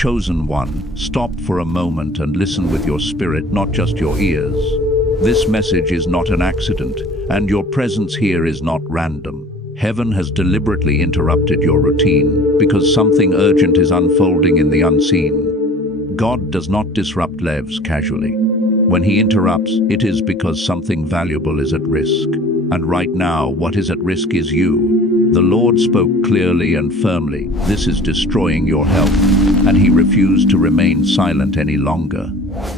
Chosen one, stop for a moment and listen with your spirit, not just your ears. This message is not an accident, and your presence here is not random. Heaven has deliberately interrupted your routine because something urgent is unfolding in the unseen. God does not disrupt lives casually. When he interrupts, it is because something valuable is at risk. And right now, what is at risk is you. The Lord spoke clearly and firmly, "This is destroying your health," and he refused to remain silent any longer.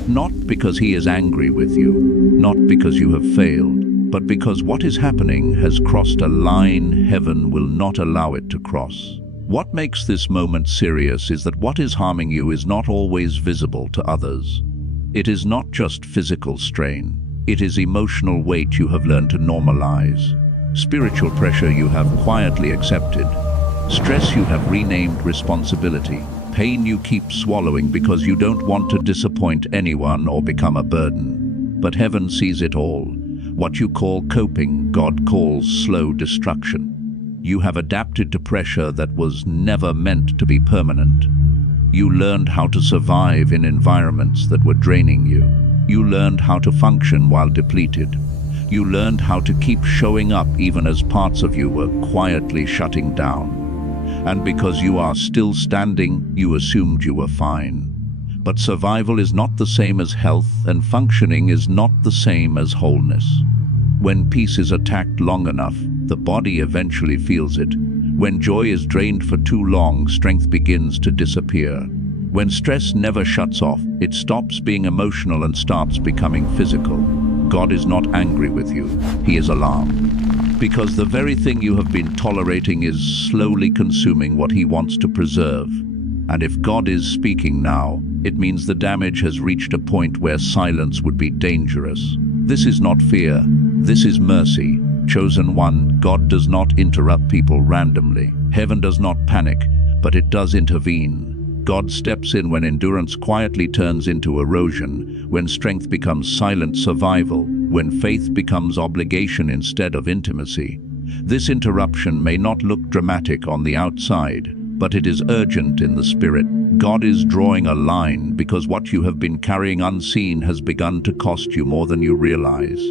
Not because he is angry with you, not because you have failed, but because what is happening has crossed a line heaven will not allow it to cross. What makes this moment serious is that what is harming you is not always visible to others. It is not just physical strain. It is emotional weight you have learned to normalize. Spiritual pressure you have quietly accepted. Stress you have renamed responsibility. Pain you keep swallowing because you don't want to disappoint anyone or become a burden. But heaven sees it all. What you call coping, God calls slow destruction. You have adapted to pressure that was never meant to be permanent. You learned how to survive in environments that were draining you. You learned how to function while depleted. You learned how to keep showing up even as parts of you were quietly shutting down. And because you are still standing, you assumed you were fine. But survival is not the same as health, and functioning is not the same as wholeness. When peace is attacked long enough, the body eventually feels it. When joy is drained for too long, strength begins to disappear. When stress never shuts off, it stops being emotional and starts becoming physical. God is not angry with you. He is alarmed. Because the very thing you have been tolerating is slowly consuming what he wants to preserve. And if God is speaking now, it means the damage has reached a point where silence would be dangerous. This is not fear. This is mercy. Chosen one, God does not interrupt people randomly. Heaven does not panic, but it does intervene. God steps in when endurance quietly turns into erosion, when strength becomes silent survival, when faith becomes obligation instead of intimacy. This interruption may not look dramatic on the outside, but it is urgent in the spirit. God is drawing a line because what you have been carrying unseen has begun to cost you more than you realize.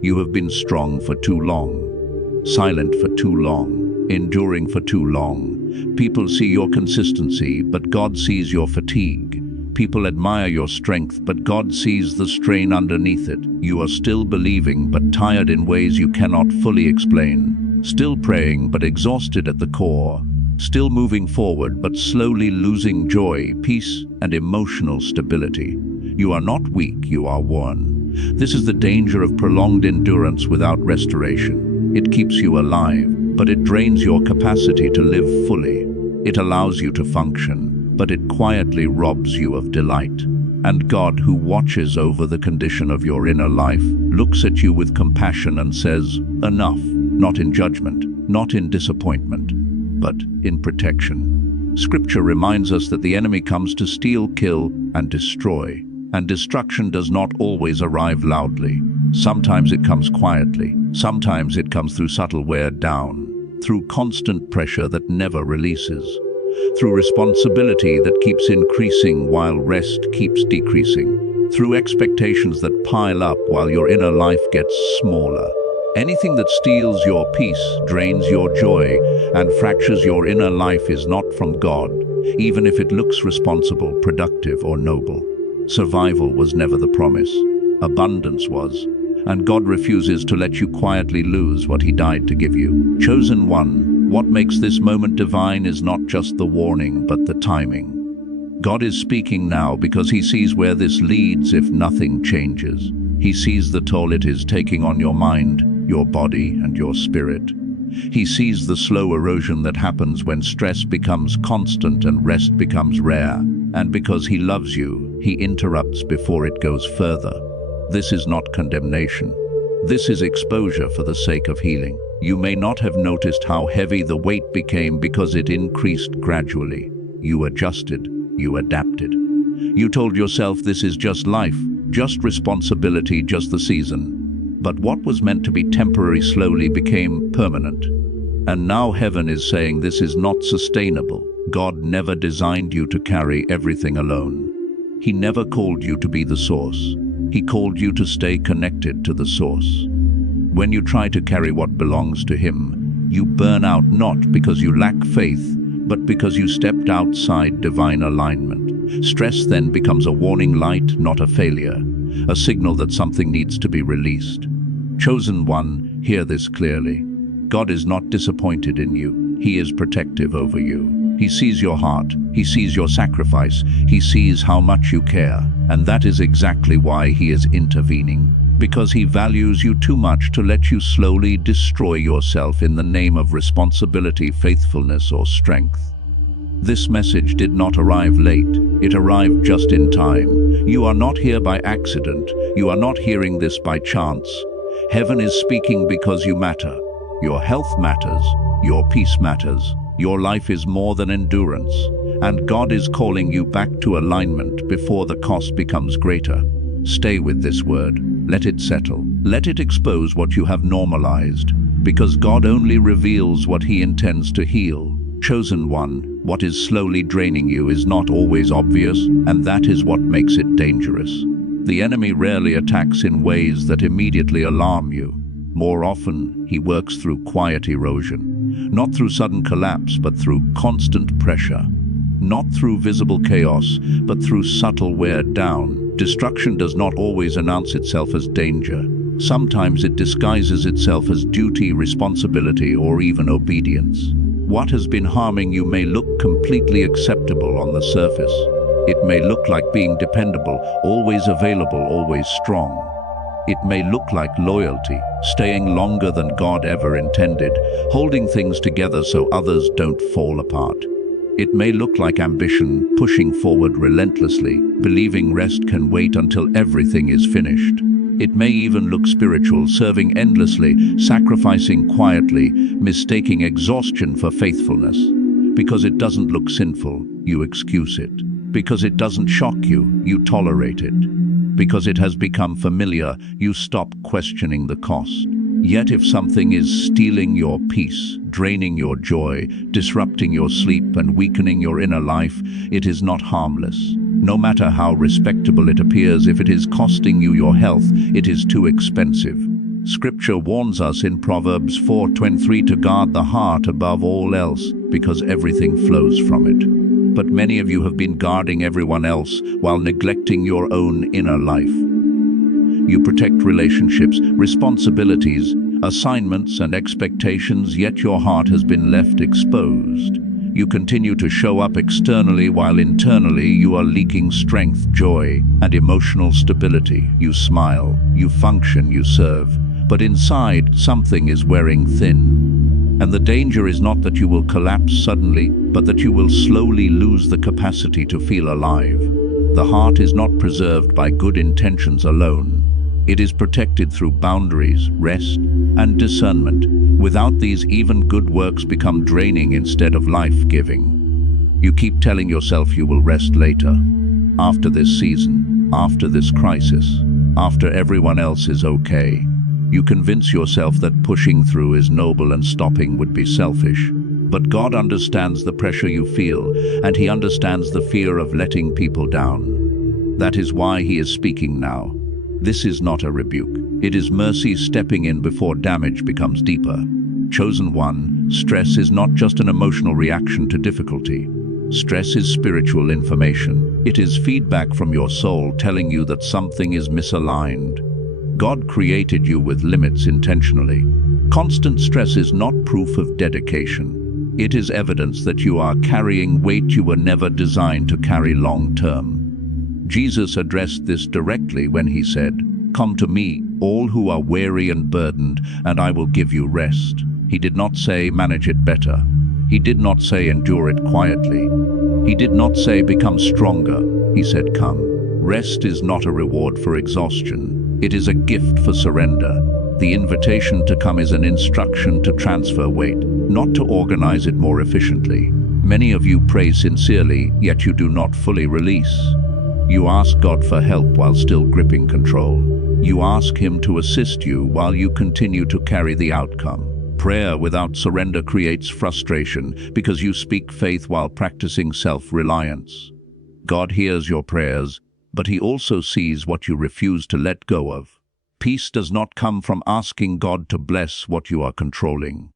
You have been strong for too long, silent for too long, enduring for too long. People see your consistency, but God sees your fatigue. People admire your strength, but God sees the strain underneath it. You are still believing, but tired in ways you cannot fully explain. Still praying, but exhausted at the core. Still moving forward, but slowly losing joy, peace, and emotional stability. You are not weak, you are worn. This is the danger of prolonged endurance without restoration. It keeps you alive, but it drains your capacity to live fully. It allows you to function, but it quietly robs you of delight. And God, who watches over the condition of your inner life, looks at you with compassion and says, "Enough," not in judgment, not in disappointment, but in protection. Scripture reminds us that the enemy comes to steal, kill, and destroy. And destruction does not always arrive loudly. Sometimes it comes quietly. Sometimes it comes through subtle wear down, through constant pressure that never releases, through responsibility that keeps increasing while rest keeps decreasing, through expectations that pile up while your inner life gets smaller. Anything that steals your peace, drains your joy, and fractures your inner life is not from God, even if it looks responsible, productive, or noble. Survival was never the promise. Abundance was. And God refuses to let you quietly lose what he died to give you. Chosen one, what makes this moment divine is not just the warning, but the timing. God is speaking now because he sees where this leads if nothing changes. He sees the toll it is taking on your mind, your body, and your spirit. He sees the slow erosion that happens when stress becomes constant and rest becomes rare. And because he loves you, he interrupts before it goes further. This is not condemnation. This is exposure for the sake of healing. You may not have noticed how heavy the weight became because it increased gradually. You adjusted, you adapted. You told yourself this is just life, just responsibility, just the season. But what was meant to be temporary slowly became permanent. And now heaven is saying this is not sustainable. God never designed you to carry everything alone. He never called you to be the source. He called you to stay connected to the source. When you try to carry what belongs to Him, you burn out not because you lack faith, but because you stepped outside divine alignment. Stress then becomes a warning light, not a failure, a signal that something needs to be released. Chosen one, hear this clearly. God is not disappointed in you. He is protective over you. He sees your heart. He sees your sacrifice. He sees how much you care. And that is exactly why He is intervening. Because He values you too much to let you slowly destroy yourself in the name of responsibility, faithfulness, or strength. This message did not arrive late. It arrived just in time. You are not here by accident. You are not hearing this by chance. Heaven is speaking because you matter. Your health matters. Your peace matters. Your life is more than endurance. And God is calling you back to alignment before the cost becomes greater. Stay with this word. Let it settle. Let it expose what you have normalized. Because God only reveals what He intends to heal. Chosen one, what is slowly draining you is not always obvious, and that is what makes it dangerous. The enemy rarely attacks in ways that immediately alarm you. More often, he works through quiet erosion. Not through sudden collapse, but through constant pressure. Not through visible chaos, but through subtle wear down. Destruction does not always announce itself as danger. Sometimes it disguises itself as duty, responsibility, or even obedience. What has been harming you may look completely acceptable on the surface. It may look like being dependable, always available, always strong. It may look like loyalty, staying longer than God ever intended, holding things together so others don't fall apart. It may look like ambition, pushing forward relentlessly, believing rest can wait until everything is finished. It may even look spiritual, serving endlessly, sacrificing quietly, mistaking exhaustion for faithfulness. Because it doesn't look sinful, you excuse it. Because it doesn't shock you, you tolerate it. Because it has become familiar, you stop questioning the cost. Yet if something is stealing your peace, draining your joy, disrupting your sleep and weakening your inner life, it is not harmless. No matter how respectable it appears, if it is costing you your health, it is too expensive. Scripture warns us in Proverbs 4:23 to guard the heart above all else, because everything flows from it. But many of you have been guarding everyone else while neglecting your own inner life. You protect relationships, responsibilities, assignments, and expectations, yet your heart has been left exposed. You continue to show up externally while internally you are leaking strength, joy, and emotional stability. You smile, you function, you serve, but inside something is wearing thin. And the danger is not that you will collapse suddenly, but that you will slowly lose the capacity to feel alive. The heart is not preserved by good intentions alone. It is protected through boundaries, rest, and discernment. Without these, even good works become draining instead of life-giving. You keep telling yourself you will rest later, after this season, after this crisis, after everyone else is okay. You convince yourself that pushing through is noble and stopping would be selfish. But God understands the pressure you feel, and He understands the fear of letting people down. That is why He is speaking now. This is not a rebuke. It is mercy stepping in before damage becomes deeper. Chosen one, stress is not just an emotional reaction to difficulty. Stress is spiritual information. It is feedback from your soul telling you that something is misaligned. God created you with limits intentionally. Constant stress is not proof of dedication. It is evidence that you are carrying weight you were never designed to carry long term. Jesus addressed this directly when He said, "Come to me, all who are weary and burdened, and I will give you rest." He did not say, "Manage it better." He did not say, "Endure it quietly." He did not say, "Become stronger." He said, "Come." Rest is not a reward for exhaustion. It is a gift for surrender. The invitation to come is an instruction to transfer weight, not to organize it more efficiently. Many of you pray sincerely, yet you do not fully release. You ask God for help while still gripping control. You ask Him to assist you while you continue to carry the outcome. Prayer without surrender creates frustration because you speak faith while practicing self-reliance. God hears your prayers, but He also sees what you refuse to let go of. Peace does not come from asking God to bless what you are controlling.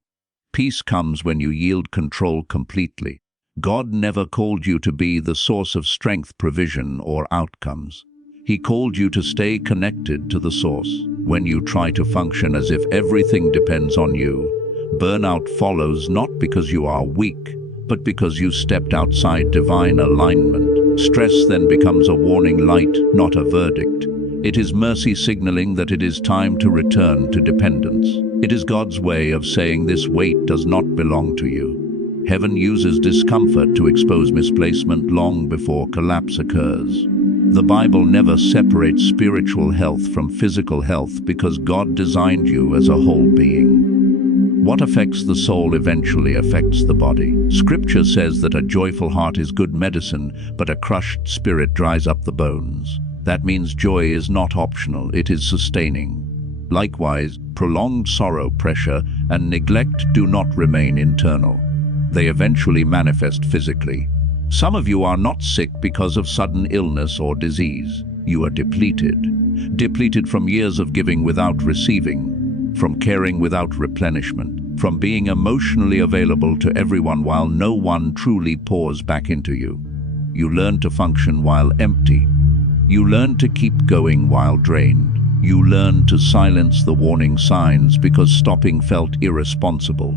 Peace comes when you yield control completely. God never called you to be the source of strength, provision, or outcomes. He called you to stay connected to the source. When you try to function as if everything depends on you, burnout follows, not because you are weak, but because you stepped outside divine alignment. Stress then becomes a warning light, not a verdict. It is mercy signaling that it is time to return to dependence. It is God's way of saying this weight does not belong to you. Heaven uses discomfort to expose misplacement long before collapse occurs. The Bible never separates spiritual health from physical health because God designed you as a whole being. What affects the soul eventually affects the body. Scripture says that a joyful heart is good medicine, but a crushed spirit dries up the bones. That means joy is not optional, it is sustaining. Likewise, prolonged sorrow, pressure, and neglect do not remain internal. They eventually manifest physically. Some of you are not sick because of sudden illness or disease. You are depleted. Depleted from years of giving without receiving, from caring without replenishment, from being emotionally available to everyone while no one truly pours back into you. You learn to function while empty. You learn to keep going while drained. You learn to silence the warning signs because stopping felt irresponsible.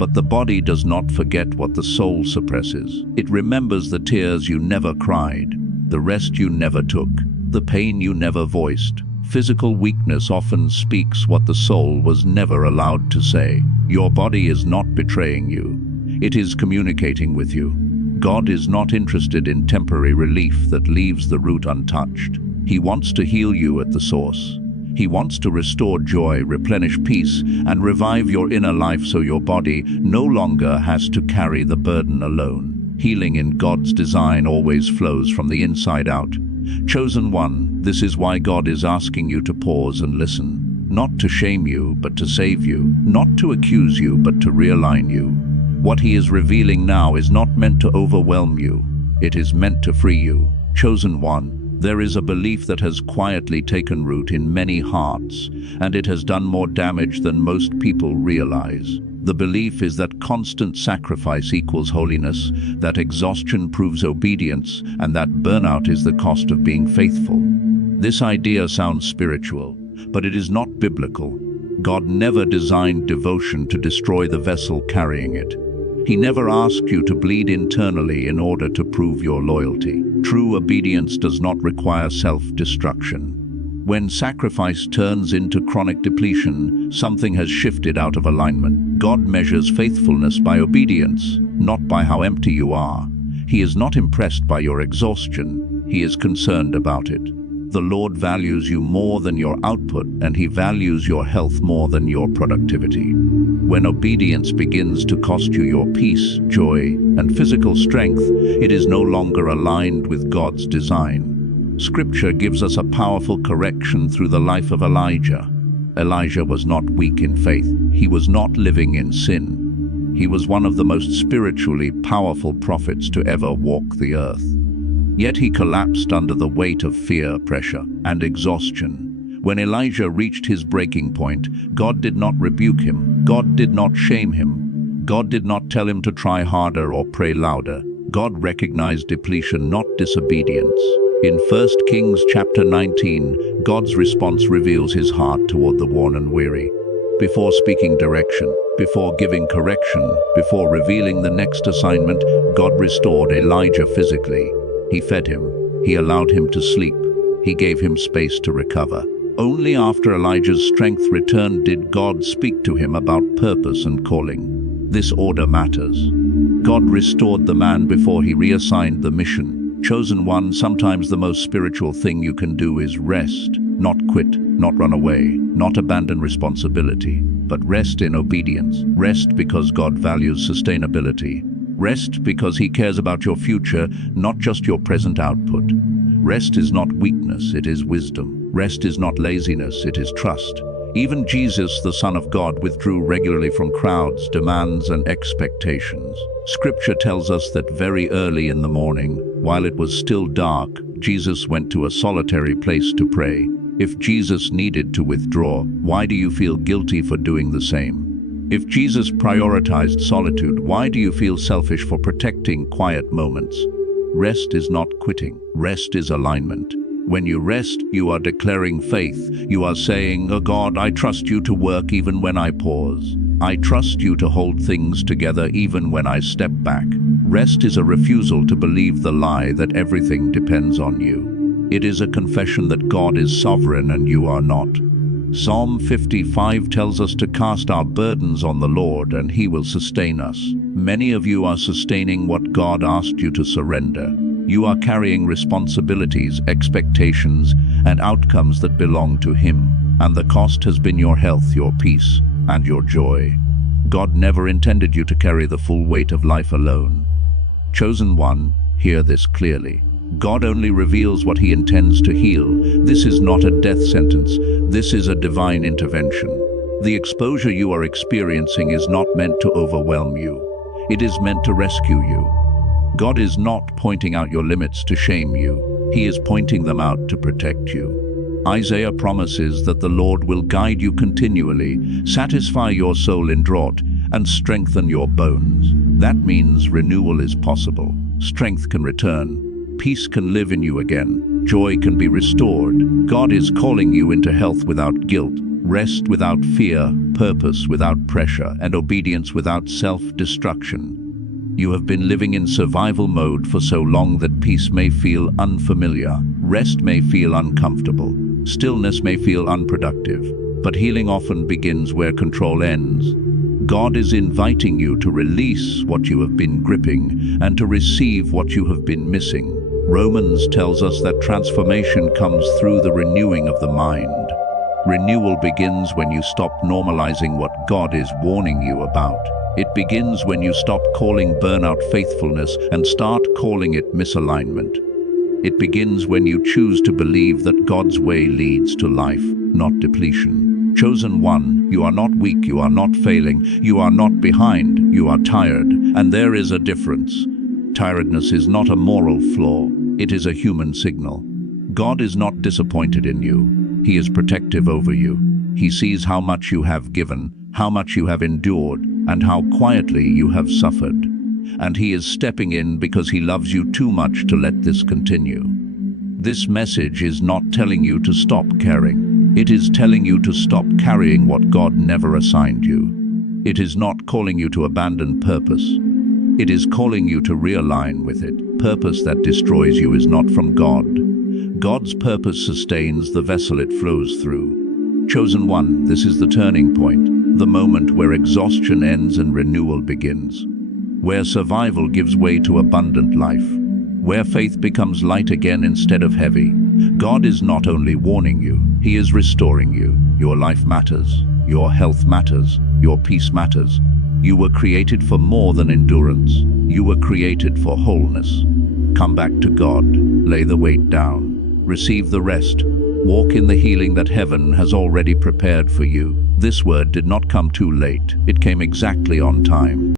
But the body does not forget what the soul suppresses. It remembers the tears you never cried, the rest you never took, the pain you never voiced. Physical weakness often speaks what the soul was never allowed to say. Your body is not betraying you. It is communicating with you. God is not interested in temporary relief that leaves the root untouched. He wants to heal you at the source. He wants to restore joy, replenish peace, and revive your inner life so your body no longer has to carry the burden alone. Healing in God's design always flows from the inside out. Chosen one, this is why God is asking you to pause and listen. Not to shame you, but to save you. Not to accuse you, but to realign you. What He is revealing now is not meant to overwhelm you. It is meant to free you. Chosen one, there is a belief that has quietly taken root in many hearts, and it has done more damage than most people realize. The belief is that constant sacrifice equals holiness, that exhaustion proves obedience, and that burnout is the cost of being faithful. This idea sounds spiritual, but it is not biblical. God never designed devotion to destroy the vessel carrying it. He never asked you to bleed internally in order to prove your loyalty. True obedience does not require self-destruction. When sacrifice turns into chronic depletion, something has shifted out of alignment. God measures faithfulness by obedience, not by how empty you are. He is not impressed by your exhaustion. He is concerned about it. The Lord values you more than your output, and He values your health more than your productivity. When obedience begins to cost you your peace, joy, and physical strength, it is no longer aligned with God's design. Scripture gives us a powerful correction through the life of Elijah. Elijah was not weak in faith. He was not living in sin. He was one of the most spiritually powerful prophets to ever walk the earth. Yet he collapsed under the weight of fear, pressure, and exhaustion. When Elijah reached his breaking point, God did not rebuke him. God did not shame him. God did not tell him to try harder or pray louder. God recognized depletion, not disobedience. In 1 Kings chapter 19, God's response reveals His heart toward the worn and weary. Before speaking direction, before giving correction, before revealing the next assignment, God restored Elijah physically. He fed him. He allowed him to sleep. He gave him space to recover. Only after Elijah's strength returned did God speak to him about purpose and calling. This order matters. God restored the man before He reassigned the mission. Chosen one, sometimes the most spiritual thing you can do is rest. Not quit, not run away, not abandon responsibility, but rest in obedience. Rest because God values sustainability. Rest because He cares about your future, not just your present output. Rest is not weakness, it is wisdom. Rest is not laziness, it is trust. Even Jesus, the Son of God, withdrew regularly from crowds, demands, and expectations. Scripture tells us that very early in the morning, while it was still dark, Jesus went to a solitary place to pray. If Jesus needed to withdraw, why do you feel guilty for doing the same? If Jesus prioritized solitude, why do you feel selfish for protecting quiet moments? Rest is not quitting. Rest is alignment. When you rest, you are declaring faith. You are saying, "Oh God, I trust you to work even when I pause. I trust you to hold things together even when I step back." Rest is a refusal to believe the lie that everything depends on you. It is a confession that God is sovereign and you are not. Psalm 55 tells us to cast our burdens on the Lord and He will sustain us. Many of you are sustaining what God asked you to surrender. You are carrying responsibilities, expectations, and outcomes that belong to Him. And the cost has been your health, your peace, and your joy. God never intended you to carry the full weight of life alone. Chosen one, hear this clearly. God only reveals what He intends to heal. This is not a death sentence. This is a divine intervention. The exposure you are experiencing is not meant to overwhelm you. It is meant to rescue you. God is not pointing out your limits to shame you. He is pointing them out to protect you. Isaiah promises that the Lord will guide you continually, satisfy your soul in drought, and strengthen your bones. That means renewal is possible. Strength can return. Peace can live in you again. Joy can be restored. God is calling you into health without guilt, rest without fear, purpose without pressure, and obedience without self-destruction. You have been living in survival mode for so long that peace may feel unfamiliar, rest may feel uncomfortable, stillness may feel unproductive, but healing often begins where control ends. God is inviting you to release what you have been gripping and to receive what you have been missing. Romans tells us that transformation comes through the renewing of the mind. Renewal begins when you stop normalizing what God is warning you about. It begins when you stop calling burnout faithfulness and start calling it misalignment. It begins when you choose to believe that God's way leads to life, not depletion. Chosen one, you are not weak, you are not failing, you are not behind, you are tired, and there is a difference. Tiredness is not a moral flaw, it is a human signal. God is not disappointed in you. He is protective over you. He sees how much you have given, how much you have endured, and how quietly you have suffered. And He is stepping in because He loves you too much to let this continue. This message is not telling you to stop caring. It is telling you to stop carrying what God never assigned you. It is not calling you to abandon purpose. It is calling you to realign with it. Purpose that destroys you is not from God. God's purpose sustains the vessel it flows through. Chosen one, this is the turning point, the moment where exhaustion ends and renewal begins, where survival gives way to abundant life, where faith becomes light again instead of heavy. God is not only warning you, He is restoring you. Your life matters, your health matters, your peace matters. You were created for more than endurance. You were created for wholeness. Come back to God, lay the weight down, receive the rest, walk in the healing that heaven has already prepared for you. This word did not come too late, it came exactly on time.